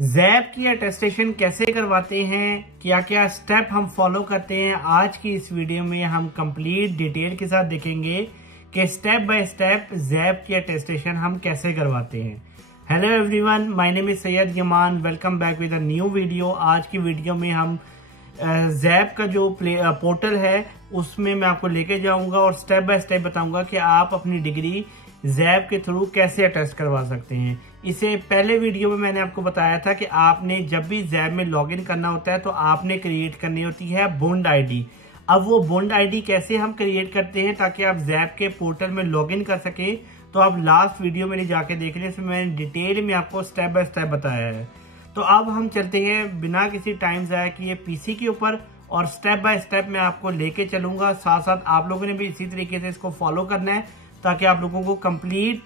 JAP की attestation कैसे करवाते हैं, क्या क्या स्टेप हम फॉलो करते हैं, आज की इस वीडियो में हम कंप्लीट डिटेल के साथ देखेंगे कि स्टेप बाय स्टेप जैप की अटेस्टेशन हम कैसे करवाते हैं। Hello everyone, my name is Syed Yaman, welcome back with a new video. आज की वीडियो में हम जैप का जो पोर्टल है उसमें मैं आपको लेके जाऊंगा और स्टेप बाय स्टेप बताऊंगा कि आप अपनी डिग्री जैप के थ्रू कैसे अटेस्ट करवा सकते हैं। इससे पहले वीडियो में मैंने आपको बताया था कि आपने जब भी जैप में लॉगिन करना होता है तो आपने क्रिएट करनी होती है बॉन्ड आईडी। अब वो बॉन्ड आईडी कैसे हम क्रिएट करते हैं ताकि आप जैप के पोर्टल में लॉगिन कर सके, तो आप लास्ट वीडियो मेरी जाके देख लें, इसमें मैंने डिटेल में आपको स्टेप बाय स्टेप बताया है। तो अब हम चलते हैं बिना किसी टाइम ज़ाया किए पीसी के ऊपर और स्टेप बाय स्टेप मैं आपको लेके चलूंगा। साथ साथ आप लोगों ने भी इसी तरीके से इसको फॉलो करना है ताकि आप लोगों को कंप्लीट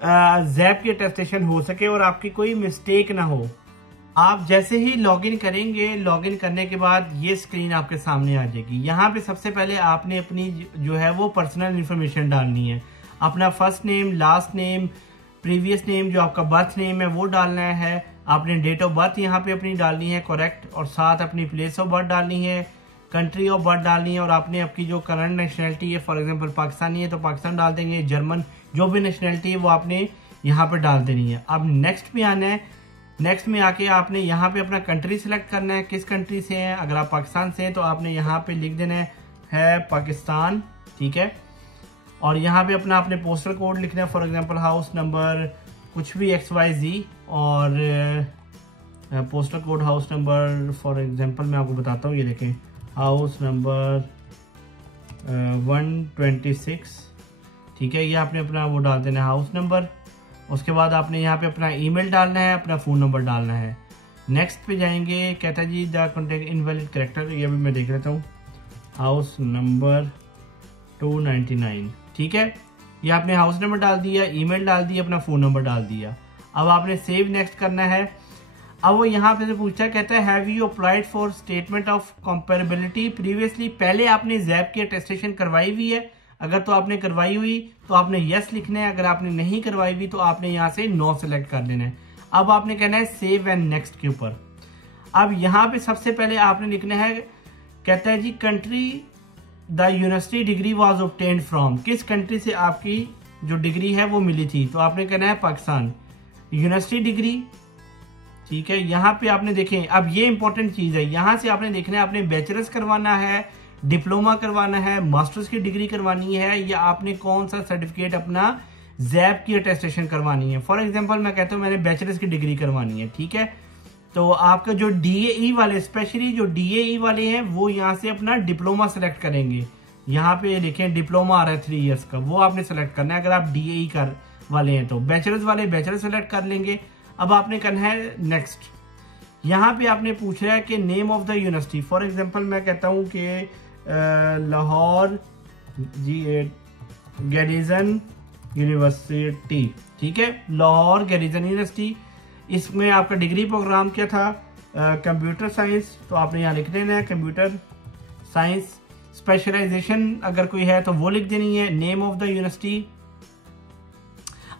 जैप की अटेस्टेशन हो सके और आपकी कोई मिस्टेक ना हो। आप जैसे ही लॉगिन करेंगे, लॉगिन करने के बाद ये स्क्रीन आपके सामने आ जाएगी। यहाँ पे सबसे पहले आपने अपनी जो है वो पर्सनल इंफॉर्मेशन डालनी है। अपना first name, last name, previous name, जो आपका बर्थ नेम है वो डालना है। आपने डेट ऑफ बर्थ यहाँ पे अपनी डालनी है करेक्ट, और साथ अपनी प्लेस ऑफ बर्थ डालनी है, कंट्री ऑफ बर्थ डालनी है, और आपने आपकी जो करंट नेशनलिटी है, फॉर एग्जांपल पाकिस्तानी है तो पाकिस्तान डाल देंगे, जर्मन जो भी नेशनलिटी है वो आपने यहाँ पे डाल देनी है। अब नेक्स्ट पे आना है। नेक्स्ट में आके आपने यहाँ पे अपना कंट्री सिलेक्ट करना है, किस कंट्री से हैं। अगर आप पाकिस्तान से हैं तो आपने यहाँ पे लिख देना है पाकिस्तान, ठीक है। और यहाँ पे अपना आपने पोस्टल कोड लिखना है, फॉर एग्जांपल हाउस नंबर कुछ भी XYZ, और postal code house number for example मैं आपको बताता हूँ, ये देखें हाउस नंबर 126, ठीक है। ये आपने अपना वो डाल देना है हाउस नंबर। उसके बाद आपने यहाँ पे अपना ईमेल डालना है, अपना फ़ोन नंबर डालना है। नेक्स्ट पे जाएंगे, कहता है जी द कॉन्टेक्ट इनवैलिड कैरेक्टर, ये भी मैं देख लेता हूँ, हाउस नंबर 299, ठीक है। ये आपने हाउस नंबर डाल दिया, ईमेल डाल दिया, अपना फ़ोन नंबर डाल दिया। अब आपने सेव नेक्स्ट करना है। अब वो यहाँ पे से पूछता है, कहता है have you applied for statement of comparability previously, पहले आपने जैप की अटेस्टेशन करवाई हुई है। अगर तो आपने करवाई हुई तो आपने यस लिखना है, अगर आपने नहीं करवाई हुई तो आपने यहाँ से नो सेलेक्ट कर देना है। अब आपने कहना है सेव एंड नेक्स्ट के ऊपर। अब यहाँ पे सबसे पहले आपने लिखना है, कहता है जी country the university degree was obtained from, किस कंट्री से आपकी जो डिग्री है वो मिली थी, तो आपने कहना है पाकिस्तान यूनिवर्सिटी डिग्री, ठीक है। यहाँ पे आपने देखें, अब ये इंपॉर्टेंट चीज है, यहाँ से आपने देखना है आपने बैचलर्स करवाना है, डिप्लोमा करवाना है, मास्टर्स की डिग्री करवानी है, या आपने कौन सा सर्टिफिकेट अपना जैप की अटेस्टेशन करवानी है। फॉर एग्जांपल मैं कहता हूँ मैंने बैचलर्स की डिग्री करवानी है, ठीक है। तो आपका जो DAE वाले, स्पेशली जो DAE वाले हैं वो यहाँ से अपना डिप्लोमा सेलेक्ट करेंगे। यहाँ पे देखें डिप्लोमा आ रहा है 3 इयर्स का, वो आपने सेलेक्ट करना है। अगर आप DAE कर वाले हैं तो बैचलर्स वाले बैचलर सेलेक्ट कर लेंगे। अब आपने करना है नेक्स्ट। यहाँ पे आपने पूछ रहा है कि name of the university, for example मैं कहता हूँ कि लाहौर गैरिजन यूनिवर्सिटी, ठीक है, लाहौर गैरिजन यूनिवर्सिटी। इसमें आपका डिग्री प्रोग्राम क्या था, कंप्यूटर साइंस, तो आपने यहाँ लिख देना है कंप्यूटर साइंस। स्पेशलाइजेशन अगर कोई है तो वो लिख देनी है। नेम ऑफ द यूनिवर्सिटी,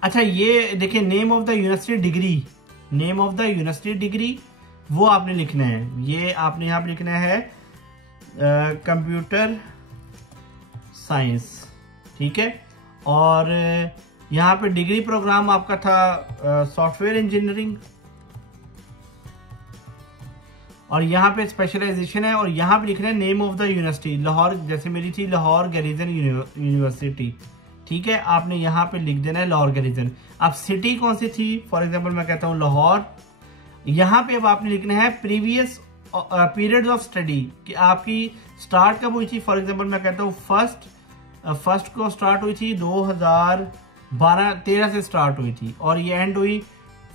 अच्छा ये देखिए name of the university degree, name of the university degree वो आपने लिखना है। ये आपने यहाँ पे लिखना है कंप्यूटर साइंस, ठीक है। और यहाँ पे डिग्री प्रोग्राम आपका था सॉफ्टवेयर इंजीनियरिंग, और यहाँ पे स्पेशलाइजेशन है, और यहाँ पे लिखना है name of the university Lahore, जैसे मेरी थी लाहौर गैरिजन यूनिवर्सिटी, ठीक है। आपने यहाँ पे लिख देना है लाहौर गैरिजन। अब सिटी कौन सी थी, फॉर एग्जांपल मैं कहता हूँ लाहौर। यहाँ पे अब आपने लिखना है प्रीवियस पीरियड्स ऑफ स्टडी, कि आपकी स्टार्ट कब हुई थी। फॉर एग्जांपल मैं कहता हूँ फर्स्ट को स्टार्ट हुई थी 2012-13 से स्टार्ट हुई थी, और ये एंड हुई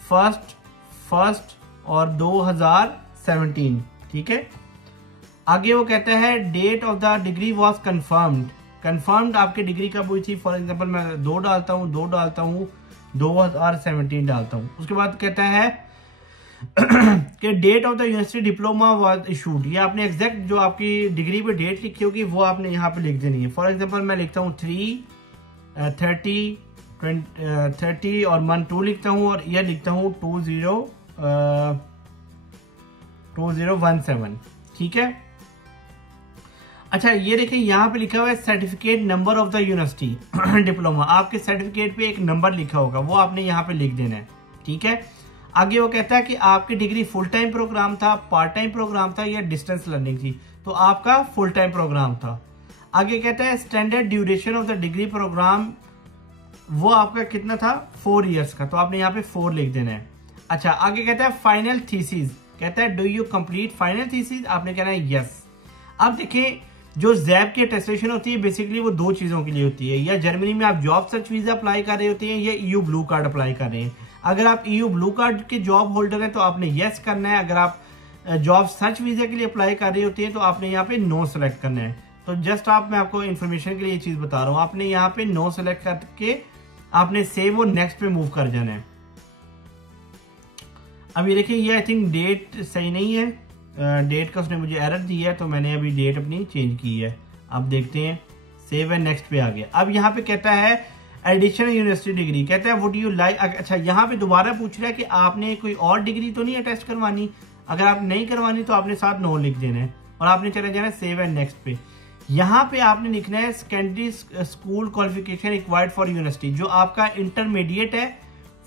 फर्स्ट और 2017, ठीक है। आगे वो कहता है date of the degree was confirmed, आपकी डिग्री कब हुई थी। फॉर एग्जांपल मैं 2 डालता हूँ 2017 डालता हूँ। उसके बाद कहता है कि date of the university diploma was issued, ये आपने एग्जैक्ट जो आपकी डिग्री पे डेट लिखी होगी वो आपने यहाँ पे लिख देनी है। फॉर एग्जांपल मैं लिखता हूँ 3/30 और मंथ 2 लिखता हूँ, और यह लिखता हूँ 2017, ठीक है। अच्छा ये देखिए यहाँ पे लिखा हुआ है certificate number of the university diploma. आपके सर्टिफिकेट पे एक नंबर लिखा होगा, वो आपने यहाँ पे लिख देना है, ठीक है। आगे वो कहता है कि आपकी डिग्री फुल टाइम प्रोग्राम था, पार्ट टाइम प्रोग्राम था या डिस्टेंस लर्निंग थी, तो आपका फुल टाइम प्रोग्राम था। आगे कहता है standard duration of the degree programme, वो आपका कितना था, 4 ईयर्स का, तो आपने यहाँ पे 4 लिख देना है। अच्छा आगे कहता है फाइनल थीसिस, कहता है do you complete final thesis, आपने कहना है यस। अब देखिए जो जैब की अटेस्टेशन होती है बेसिकली वो 2 चीजों के लिए होती है, या जर्मनी में आप जॉब सर्च वीजा अप्लाई कर रहे होते हैं या EU ब्लू कार्ड अप्लाई कर रहे हैं। अगर आप EU ब्लू कार्ड के जॉब होल्डर हैं तो आपने यस करना है, अगर आप जॉब सर्च वीजा के लिए अप्लाई कर रहे होते हैं तो आपने यहाँ पे नो सेलेक्ट करना है। तो जस्ट मैं आपको इन्फॉर्मेशन के लिए ये चीज बता रहा हूँ, आपने यहाँ पे नो सेलेक्ट करके आपने सेव और नेक्स्ट पे मूव कर जाना है। अब ये देखिए ये आई थिंक डेट सही नहीं है, डेट का उसने मुझे एरर दी है, तो मैंने अभी डेट अपनी चेंज की है। अब देखते हैं, सेव एंड नेक्स्ट पे आ गया। अब यहाँ पे कहता है एडिशनल यूनिवर्सिटी डिग्री, कहता है वुड यू लाइक। अच्छा यहाँ पे दोबारा पूछ रहा है कि आपने कोई और डिग्री तो नहीं अटेस्ट करवानी, अगर आप नहीं करवानी तो आपने साथ नो लिख देना है और आपने चले जाना है सेव एंड नेक्स्ट पे। यहाँ पे आपने लिखना है secondary school qualification required for university, जो आपका इंटरमीडिएट है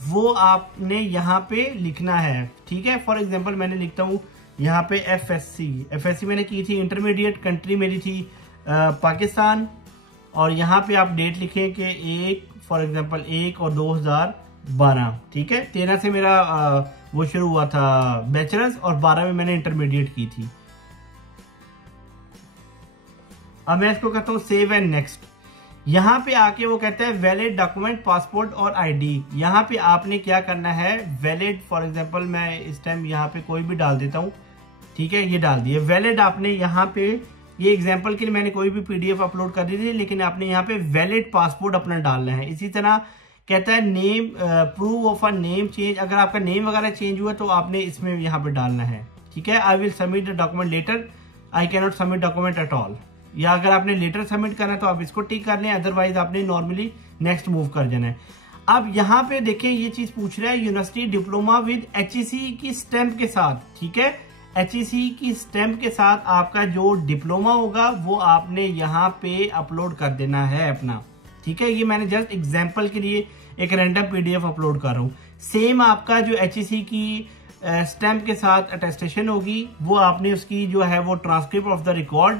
वो आपने यहाँ पे लिखना है, ठीक है। फॉर एग्जाम्पल मैंने लिखता हूँ यहाँ पे एफएससी मैंने की थी, इंटरमीडिएट कंट्री मेरी थी पाकिस्तान, और यहाँ पे आप डेट लिखें कि 1 फॉर एग्जांपल 1 और 2012, ठीक है। 13 से मेरा वो शुरू हुआ था बैचलर्स और 12 में मैंने इंटरमीडिएट की थी। अब मैं इसको कहता हूँ सेव एंड नेक्स्ट। यहाँ पे आके वो कहता है वैलिड डॉक्यूमेंट पासपोर्ट और आईडी, यहाँ पे आपने क्या करना है वैलिड, फॉर एग्जांपल मैं इस टाइम यहाँ पे कोई भी डाल देता हूँ, ठीक है, ये डाल दिए वैलिड। आपने यहाँ पे ये एग्जांपल के लिए मैंने कोई भी PDF अपलोड कर दी थी, लेकिन आपने यहाँ पे वैलिड पासपोर्ट अपना डालना है। इसी तरह कहता है name proof of a name change, अगर आपका नेम वगैरह चेंज हुआ तो आपने इसमें यहाँ पे डालना है, ठीक है। I will submit the document letter, I can not submit document at all, या अगर आपने लेटर सबमिट करना है तो आप इसको टिक कर लें, अदरवाइज आपने नॉर्मली नेक्स्ट मूव कर जाना है। अब यहाँ पे देखें ये चीज पूछ रहा है यूनिवर्सिटी डिप्लोमा विद HEC की स्टैंप के साथ, ठीक है। HEC की स्टैंप के साथ आपका जो डिप्लोमा होगा वो आपने यहाँ पे अपलोड कर देना है अपना, ठीक है। ये मैंने जस्ट एग्जांपल के लिए एक रैंडम PDF अपलोड कर रहा हूँ। सेम आपका जो HEC की स्टैंप के साथ अटेस्टेशन होगी वो आपने उसकी जो है वो ट्रांसक्रिप्ट ऑफ द रिकॉर्ड,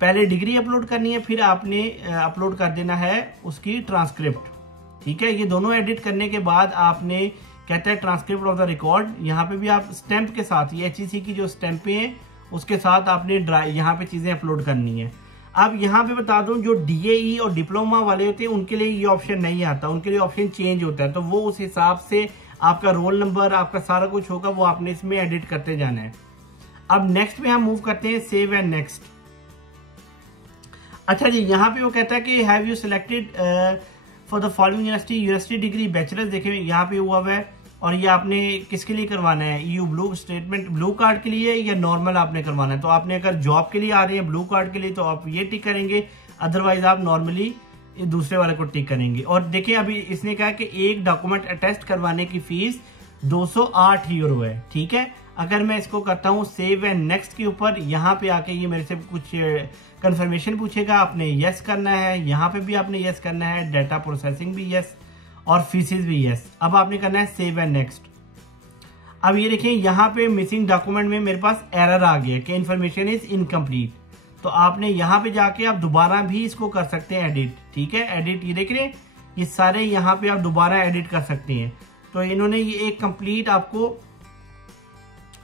पहले डिग्री अपलोड करनी है, फिर आपने अपलोड कर देना है उसकी ट्रांसक्रिप्ट, ठीक है। ये दोनों एडिट करने के बाद आपने कहता है ट्रांसक्रिप्ट ऑफ द रिकॉर्ड, यहाँ पे भी आप स्टैंप के साथ, ये HEC की जो स्टैंपें हैं उसके साथ आपने यहाँ पे चीजें अपलोड करनी है। अब यहाँ पे बता दूं जो DAE और डिप्लोमा वाले होते हैं उनके लिए ये ऑप्शन नहीं आता, उनके लिए ऑप्शन चेंज होता है, तो वो उस हिसाब से आपका रोल नंबर आपका सारा कुछ होगा, वो आपने इसमें एडिट करते जाना है। अब नेक्स्ट में हम मूव करते हैं सेव एंड नेक्स्ट। अच्छा जी यहाँ पे वो कहता है कि have you selected for the following university degree bachelors, देखिए यहाँ पे हुआ है, और ये आपने किसके लिए करवाना है, EU blue statement blue card के लिए या नॉर्मल आपने करवाना है। तो आपने अगर जॉब के लिए आ रहे हैं ब्लू कार्ड के लिए तो आप ये टिक करेंगे, अदरवाइज आप नॉर्मली दूसरे वाले को टिक करेंगे। और देखिए अभी इसने कहा कि एक डॉक्यूमेंट अटेस्ट करवाने की फीस 208 यूरो है, ठीक है। अगर मैं इसको करता हूँ सेव एंड नेक्स्ट के ऊपर, यहाँ पे आके ये मेरे से कुछ कंफर्मेशन पूछेगा, आपने यस करना है, यहाँ पे भी आपने यस करना है, डाटा प्रोसेसिंग भी यस और फीसिस भी यस। अब आपने करना है सेव एंड नेक्स्ट। अब ये देखिए यहाँ पे मिसिंग डॉक्यूमेंट में मेरे पास एरर आ गया कि इन्फॉर्मेशन इज इनकम्प्लीट, तो आपने यहाँ पे जाके आप दोबारा भी इसको कर सकते हैं एडिट, ठीक है। एडिट ये देख रहे हैं ये सारे यहाँ पे आप दोबारा एडिट कर सकते हैं। तो इन्होंने ये एक कंप्लीट आपको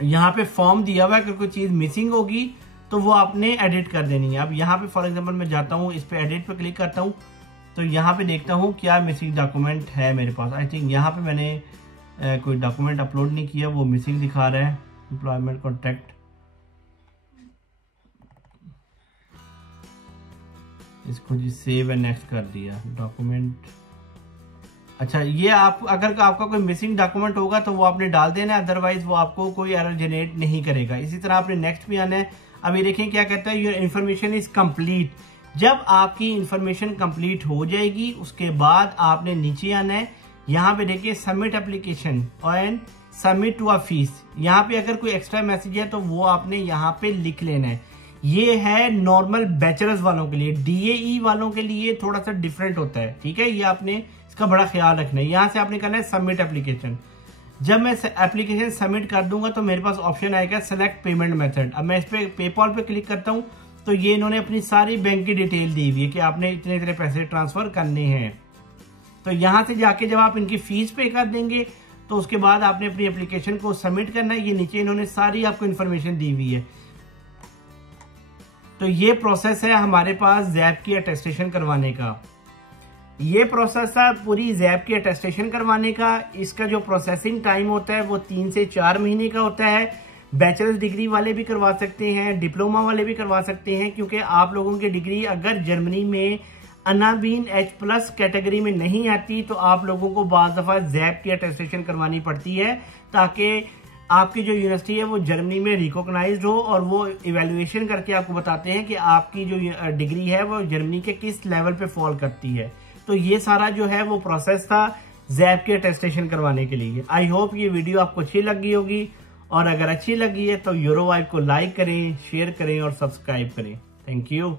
यहाँ पे फॉर्म दिया हुआ है, अगर कोई चीज मिसिंग होगी तो वो आपने एडिट कर देनी है। अब यहाँ पे फॉर एग्जांपल मैं जाता हूँ, इस पे एडिट पे क्लिक करता हूँ, तो यहाँ पे देखता हूँ क्या मिसिंग डॉक्यूमेंट है मेरे पास। आई थिंक यहाँ पे मैंने कोई डॉक्यूमेंट अपलोड नहीं किया, वो मिसिंग दिखा रहा है, एम्प्लॉयमेंट कॉन्ट्रैक्ट, इसको जी सेव एंड नेक्स्ट कर दिया डॉक्यूमेंट। अच्छा ये आप अगर आपका कोई मिसिंग डॉक्यूमेंट होगा तो वो आपने डाल देना है, अदरवाइज वो आपको कोई एरर जनरेट नहीं करेगा। इसी तरह आपने नेक्स्ट भी आना है। अब ये देखें क्या कहता है, योर इन्फॉर्मेशन इज कंप्लीट। जब आपकी इंफॉर्मेशन कंप्लीट हो जाएगी उसके बाद आपने नीचे आना है, यहाँ पे देखिए submit application and submit to a fee. यहाँ पे अगर कोई एक्स्ट्रा मैसेज है तो वो आपने यहाँ पे लिख लेना है। ये है नॉर्मल बैचलर्स वालों के लिए, डीएई वालों के लिए थोड़ा सा डिफरेंट होता है, ठीक है। ये आपने इसका बड़ा ख्याल रखना है। यहाँ से आपने करना है सबमिट एप्लीकेशन। जब मैं एप्लीकेशन सबमिट कर दूंगा तो मेरे पास ऑप्शन आएगा सेलेक्ट पेमेंट मेथड। अब मैं इस पे पेपॉल पे क्लिक करता हूँ तो ये इन्होंने अपनी सारी बैंक की डिटेल दी हुई है कि आपने इतने इतने पैसे ट्रांसफर करने हैं। तो यहाँ से जाके जब आप इनकी फीस पे कर देंगे तो उसके बाद आपने अपनी एप्लीकेशन को सबमिट करना है। ये नीचे इन्होंने सारी आपको इन्फॉर्मेशन दी हुई है। तो ये प्रोसेस है हमारे पास जैप की अटेस्टेशन करवाने का। ये प्रोसेस था पूरी जैप की अटेस्टेशन करवाने का। इसका जो प्रोसेसिंग टाइम होता है वो 3 से 4 महीने का होता है। बैचलर्स डिग्री वाले भी करवा सकते हैं, डिप्लोमा वाले भी करवा सकते हैं, क्योंकि आप लोगों की डिग्री अगर जर्मनी में अनाबीन H+ कैटेगरी में नहीं आती तो आप लोगों को बाज़ दफ़ा जैप की अटेस्टेशन करवानी पड़ती है, ताकि आपकी जो यूनिवर्सिटी है वो जर्मनी में रिकॉग्नाइज्ड हो और वो इवेल्युएशन करके आपको बताते हैं कि आपकी जो डिग्री है वो जर्मनी के किस लेवल पे फॉल करती है। तो ये सारा जो है वो प्रोसेस था जैप के अटेस्टेशन करवाने के लिए। आई होप ये वीडियो आपको अच्छी लगी होगी, और अगर अच्छी लगी है तो यूरोवाइब को लाइक करें, शेयर करें और सब्सक्राइब करें। Thank you.